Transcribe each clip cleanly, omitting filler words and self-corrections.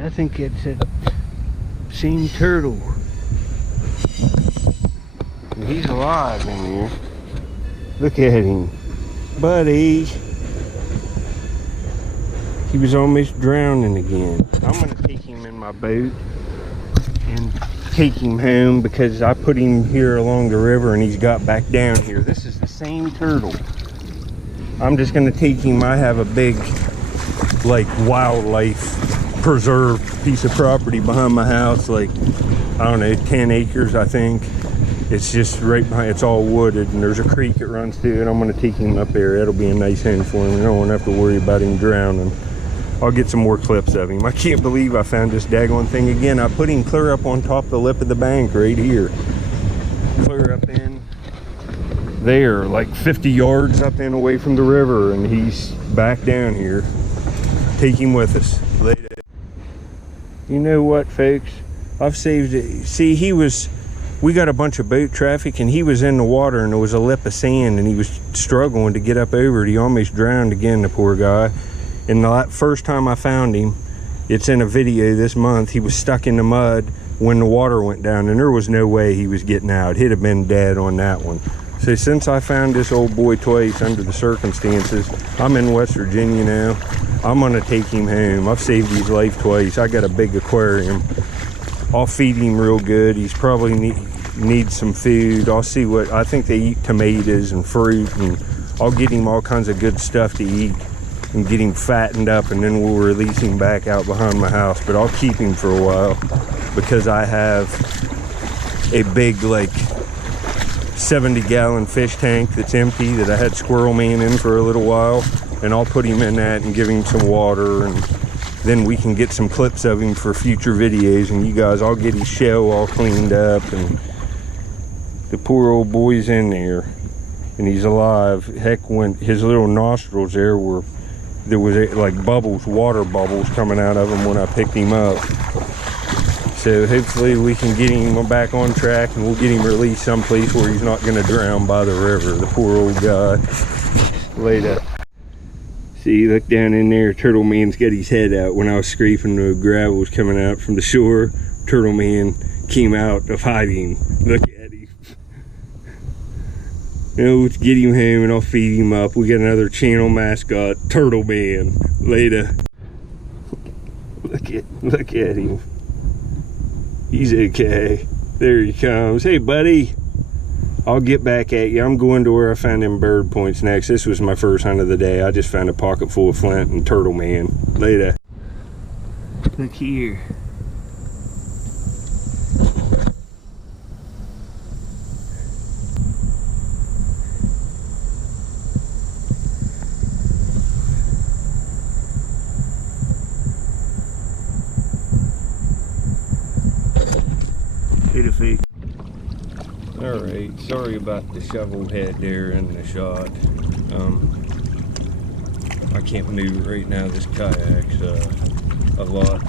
I think it's a same turtle. And he's alive in here. Look at him. Buddy. He was almost drowning again. I'm going to take him in my boat and take him home because I put him here along the river and he's got back down here. This is the same turtle. I'm just going to take him. I have a big, like, wildlife preserve piece of property behind my house, like, I don't know, 10 acres, I think. It's just right behind, it's all wooded, and there's a creek that runs through it. I'm going to take him up there. That'll be a nice home for him. I don't want to have to worry about him drowning. I'll get some more clips of him. I can't believe I found this daggone thing again. I put him clear up on top of the lip of the bank right here. Clear up in there, like 50 yards up and away from the river, and he's back down here. Take him with us later. You know what, folks? I've saved it. See, we got a bunch of boat traffic, and he was in the water, and there was a lip of sand, and he was struggling to get up over it. He almost drowned again, the poor guy. And the first time I found him, it's in a video this month, he was stuck in the mud when the water went down, and there was no way he was getting out. He'd have been dead on that one. So since I found this old boy twice under the circumstances, I'm in West Virginia now. I'm gonna take him home. I've saved his life twice. I got a big aquarium. I'll feed him real good. He's probably needs some food. I'll see what, I think they eat tomatoes and fruit, and I'll get him all kinds of good stuff to eat and get him fattened up, and then we'll release him back out behind my house. But I'll keep him for a while because I have a big, like, 70-gallon fish tank that's empty that I had Squirrel Man in for a little while, and I'll put him in that and give him some water, and then we can get some clips of him for future videos. And you guys, I'll get his shell all cleaned up, and the poor old boy's in there and he's alive. Heck, when his little nostrils there was like bubbles, water bubbles coming out of him when I picked him up. So hopefully we can get him back on track, and we'll get him released someplace where he's not going to drown by the river. The poor old guy. Later. See, look down in there. Turtle Man's got his head out. When I was scraping, the gravel was coming out from the shore. Turtle Man came out of hiding. Look at him. You know, let's get him home and I'll feed him up. We got another channel mascot, Turtle Man. Later. Look at him. He's okay. There he comes. Hey, buddy. I'll get back at you. I'm going to where I found them bird points next. This was my first hunt of the day. I just found a pocket full of flint and Turtle Man. Later. Look here. Alright, sorry about the shovel head there in the shot. I can't move right now. This kayak's a lot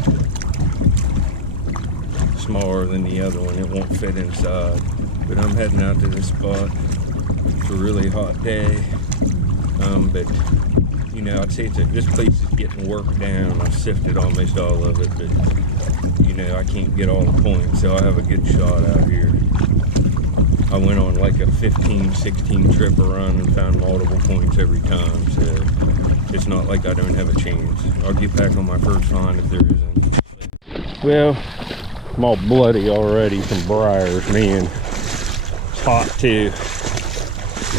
smaller than the other one. It won't fit inside. But I'm heading out to this spot. It's a really hot day. But you know, I'd say this place is getting worked down. I've sifted almost all of it, but you know, I can't get all the points, so I have a good shot out here. I went on like a 15-16 trip run and found multiple points every time, so it's not like I don't have a chance. I'll get back on my first find if there is any. Well, I'm all bloody already from briars, man. It's hot too.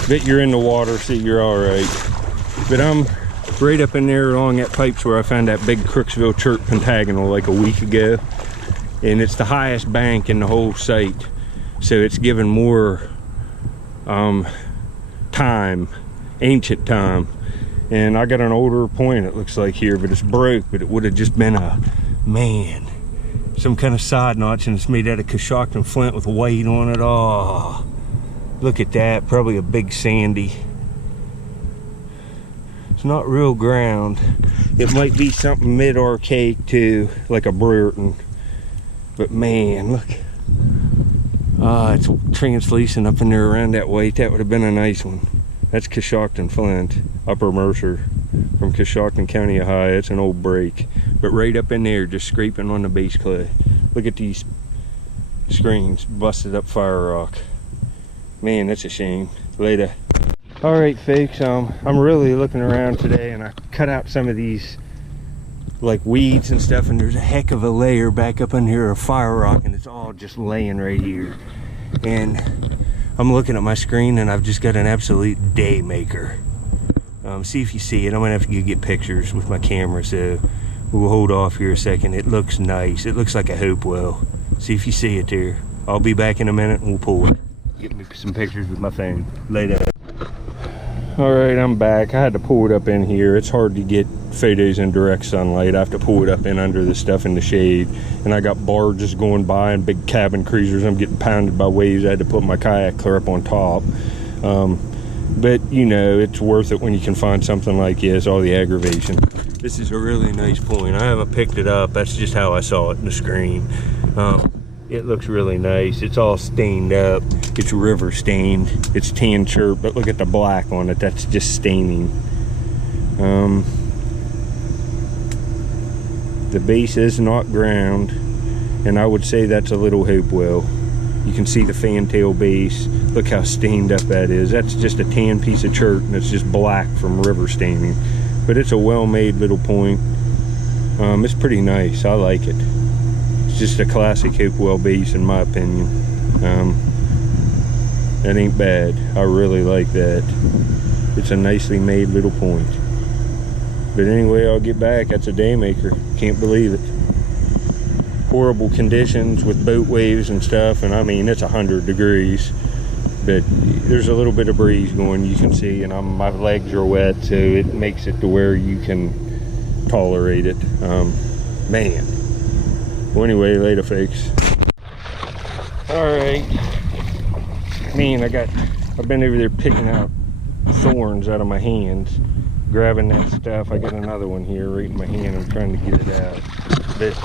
Bet you're in the water, so you're all right. But I'm right up in there along that pipes where I found that big Crooksville chert pentagonal like a week ago. And it's the highest bank in the whole site. So it's given more time, ancient time. And I got an older point, it looks like here, but it's broke. But it would have just been some kind of side notch, and it's made out of Coshocton flint with weight on it. Oh, look at that, probably a big sandy. It's not real ground. It might be something mid-archaic too, like a Brewerton. But man, look. Ah, it's translucent up in there around that weight. That would have been a nice one. That's Coshocton flint, Upper Mercer, from Coshocton County, Ohio. It's an old break. but right up in there, just scraping on the base clay. Look at these screens, busted up fire rock. Man, that's a shame. Later. All right, folks, I'm really looking around today, and I cut out some of these like weeds and stuff, and there's a heck of a layer back up in here of fire rock, and it's all just laying right here. And I'm looking at my screen, and I've just got an absolute day maker. See if you see it. I'm gonna have to get pictures with my camera, so we'll hold off here a second. It looks nice. It looks like a Hopewell. See if you see it there. I'll be back in a minute and we'll pull it. Get me some pictures with my phone. Later. All right, I'm back. I had to pull it up in here. It's hard to get photos in direct sunlight. I have to pull it up in under the stuff in the shade. And I got barges going by and big cabin cruisers. I'm getting pounded by waves. I had to put my kayak clear up on top. But you know, it's worth it when you can find something like this, all the aggravation. This is a really nice point. I haven't picked it up. That's just how I saw it in the screen. It looks really nice. It's all stained up. It's river stained. It's tan chirp, but look at the black on it. That's just staining. The base is not ground, and I would say that's a little Hopewell. You can see the fantail base. Look how stained up that is. That's just a tan piece of chert, and it's just black from river staining. But it's a well-made little point. It's pretty nice. I like it. It's just a classic Hopewell base in my opinion. That ain't bad. I really like that. It's a nicely made little point. But anyway, I'll get back. That's a day maker. Can't believe it. Horrible conditions with boat waves and stuff, and I mean it's 100 degrees, but there's a little bit of breeze going, you can see, and my legs are wet, so it makes it to where you can tolerate it. Man. Well, anyway, later, folks. All right. Man, I've been over there picking out thorns out of my hands, grabbing that stuff. I got another one here right in my hand. I'm trying to get it out. But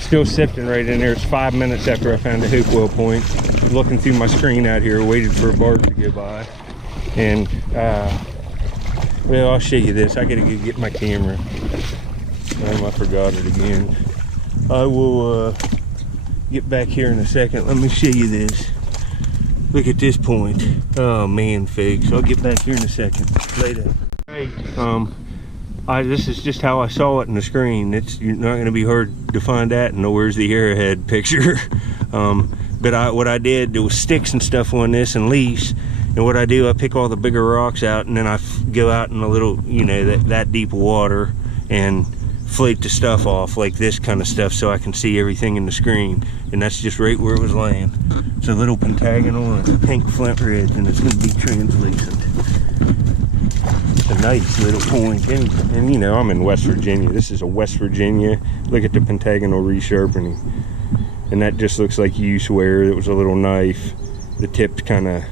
still sifting right in there. It's 5 minutes after I found the Hopewell point. Looking through my screen out here, waited for a barge to go by. And, well, I'll show you this. I gotta go get my camera. I forgot it again. I will get back here in a second. Let me show you this. Look at this point. Oh man, folks. I'll get back here in a second. Later. Right. This is just how I saw it in the screen. You're not going to be hard to find that. And where's the Arrowhead picture? But what I did, there was sticks and stuff on this and leaves. And what I do, I pick all the bigger rocks out, and then I go out in a little, you know, that deep water and flake the stuff off like this kind of stuff, so I can see everything in the screen. And that's just right where it was laying. It's a little pentagonal and it's pink flint ridge, and it's going to be translucent. It's a nice little point. And you know, I'm in West Virginia. This is a West Virginia. Look at the pentagonal resharpening. And that just looks like use wear. It was a little knife. The tip's kind of,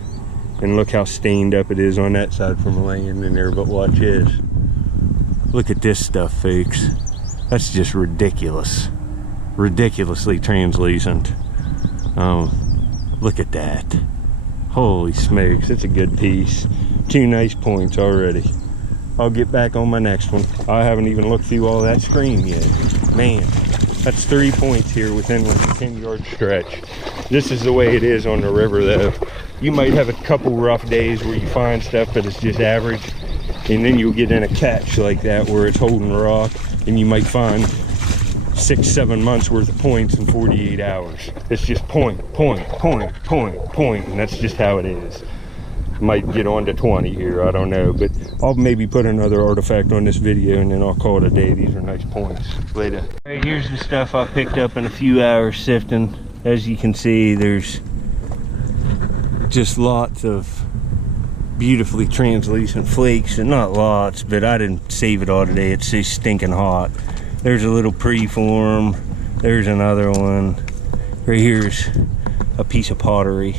and look how stained up it is on that side from laying in there. But watch this. Look at this stuff, folks. That's just ridiculous. Ridiculously translucent. Look at that. Holy smokes, it's a good piece. 2 nice points already. I'll get back on my next one. I haven't even looked through all that screen yet. Man, that's 3 points here within like a 10-yard stretch. This is the way it is on the river though. You might have a couple rough days where you find stuff, but it's just average. And then you'll get in a catch like that where it's holding rock, and you might find 6-7 months worth of points in 48 hours. It's just point, and that's just how it is. Might get on to 20 here, I don't know, but I'll maybe put another artifact on this video and then I'll call it a day. These are nice points. Later. All right, here's the stuff I picked up in a few hours sifting. As you can see, there's just lots of beautifully translucent flakes, and not lots, but I didn't save it all today. It's so stinking hot. There's a little preform. There's another one. Right here's a piece of pottery.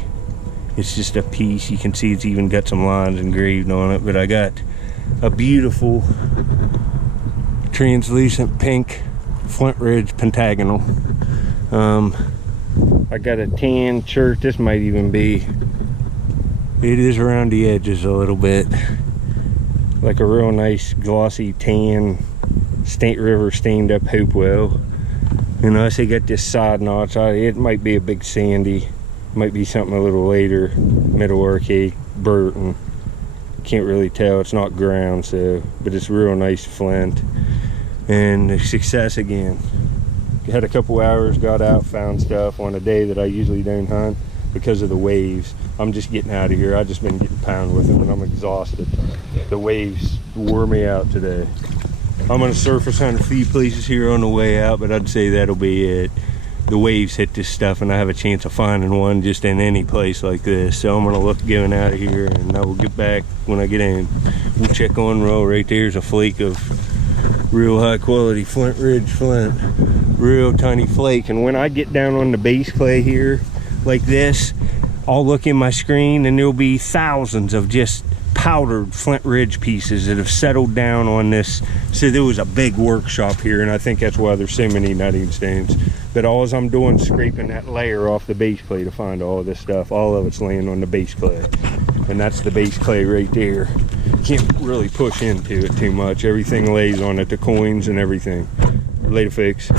It's just a piece. You can see it's even got some lines engraved on it, but I got a beautiful translucent pink Flint Ridge pentagonal. I got a tan chert. This might even be, it is around the edges a little bit, like a real nice glossy tan river stained up Hopewell. And I see got this side notch. It might be a big sandy, might be something a little later, middle Archaeology, Burton. Can't really tell, it's not ground, so, but it's real nice flint. And success again. Had a couple hours, got out, found stuff on a day that I usually don't hunt because of the waves. I'm just getting out of here. I just been getting pounded with them and I'm exhausted. The waves wore me out today. I'm gonna surface on a few places here on the way out, but I'd say that'll be it. The waves hit this stuff and I have a chance of finding one just in any place like this. So I'm gonna look going out of here and I will get back when I get in. We'll check on roll. Right there's a flake of real high quality Flint Ridge flint. Real tiny flake. And when I get down on the base clay here like this, I'll look in my screen and there'll be thousands of just powdered Flint Ridge pieces that have settled down on this. So there was a big workshop here, and I think that's why there's so many nutting stones. But all I'm doing is scraping that layer off the base clay to find all this stuff. All of it's laying on the base clay, and that's the base clay right there. Can't really push into it too much. Everything lays on it, the coins and everything. Later, folks.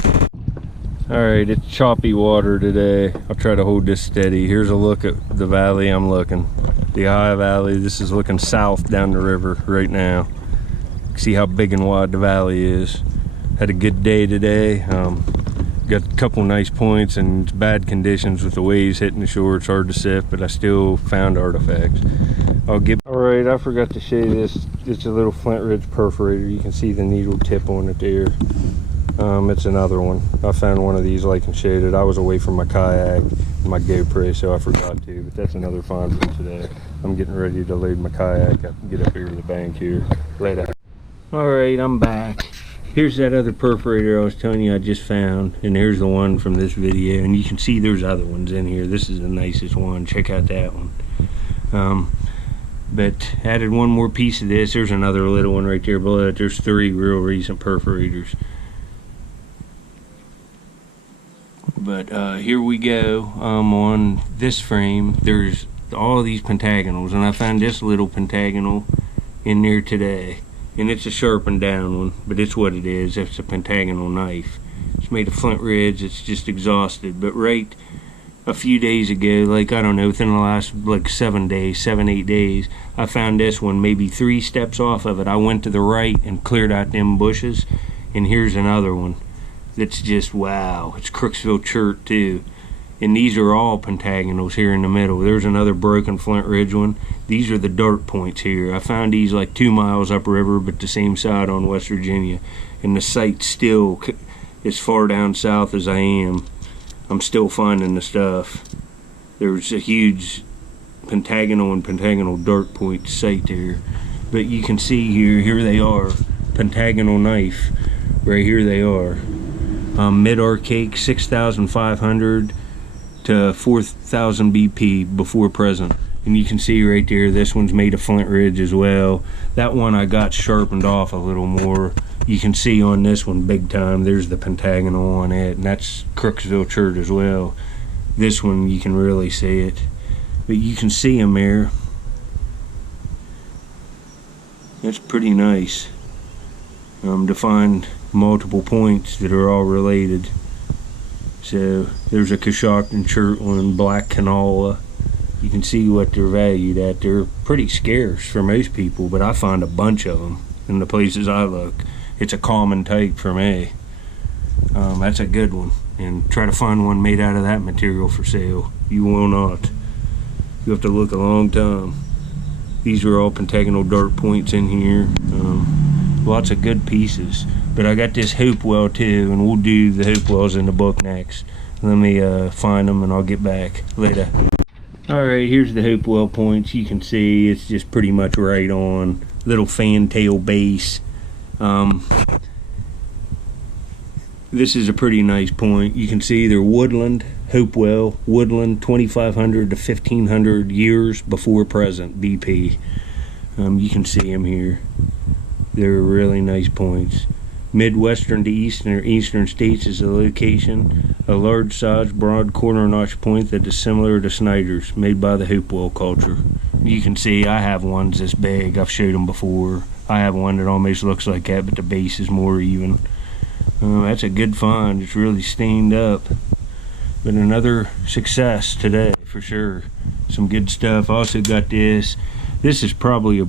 All right, it's choppy water today. I'll try to hold this steady. Here's a look at the valley I'm looking. The high valley. This is looking south down the river right now. See how big and wide the valley is. Had a good day today. Got a couple nice points and it's bad conditions with the waves hitting the shore. It's hard to sift, but I still found artifacts. All right, I forgot to show you this. It's a little Flint Ridge perforator. You can see the needle tip on it there. It's another one. I found one of these like and showed it. I was away from my kayak, my GoPro, so I forgot to, but that's another find for today. I'm getting ready to load my kayak up and get up here to the bank here. Later. All right, I'm back. Here's that other perforator I was telling you I just found, and here's the one from this video, and you can see there's other ones in here. This is the nicest one. Check out that one. But added one more piece of this. There's another little one right there below it. There's 3 real recent perforators. But here we go. On this frame there's all these pentagonals, and I found this little pentagonal in there today, and it's a sharpened down one, but it's what it is. It's a pentagonal knife. It's made of Flint Ridge. It's just exhausted. But right a few days ago, like I don't know, within the last like 7 days, 7-8 days, I found this one maybe 3 steps off of it. I went to the right and cleared out them bushes, and here's another one that's just wow. It's Crooksville Chert too, and these are all pentagonals here in the middle. There's another broken Flint Ridge one. These are the dart points here. I found these like 2 miles upriver, but the same side on West Virginia, and the site still as far down south as I am. I'm still finding the stuff. There's a huge pentagonal and pentagonal dart point site there, but you can see here they are, pentagonal knife right here. They are mid-archaic 6,500 to 4,000 BP before present, and you can see right there this one's made of Flint Ridge as well. That one I got sharpened off a little more. You can see on this one big time there's the pentagonal on it, and that's Crooksville Chert as well. This one you can really see it, but you can see them there. That's pretty nice to find multiple points that are all related. So there's a Coshocton Chert one, black canola. You can see what they're valued at. They're pretty scarce for most people, but I find a bunch of them in the places I look. It's a common type for me. That's a good one, and try to find one made out of that material for sale. You will not. You have to look a long time. These are all pentagonal dart points in here. Lots of good pieces. But I got this Hopewell too, and we'll do the Hopewells in the book next. Let me find them and I'll get back later. Alright, here's the Hopewell points. You can see it's just pretty much right on. Little fantail base. This is a pretty nice point. You can see they're woodland, Hopewell, woodland, 2,500 to 1,500 years before present, BP. You can see them here. They're really nice points. Midwestern to eastern states is the location. A large size, broad corner notch point that is similar to Snyder's, made by the Hopewell culture. You can see I have ones this big. I've showed them before. I have one that almost looks like that, but the base is more even. That's a good find. It's really stained up. But another success today for sure. Some good stuff. Also got this. This is probably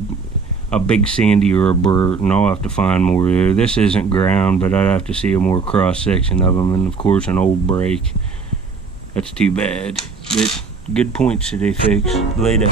a big sandy or a Burt, and I'll have to find more there. This isn't ground, but I'd have to see a more cross section of them, and of course an old break. That's too bad. But good points today, folks. Later.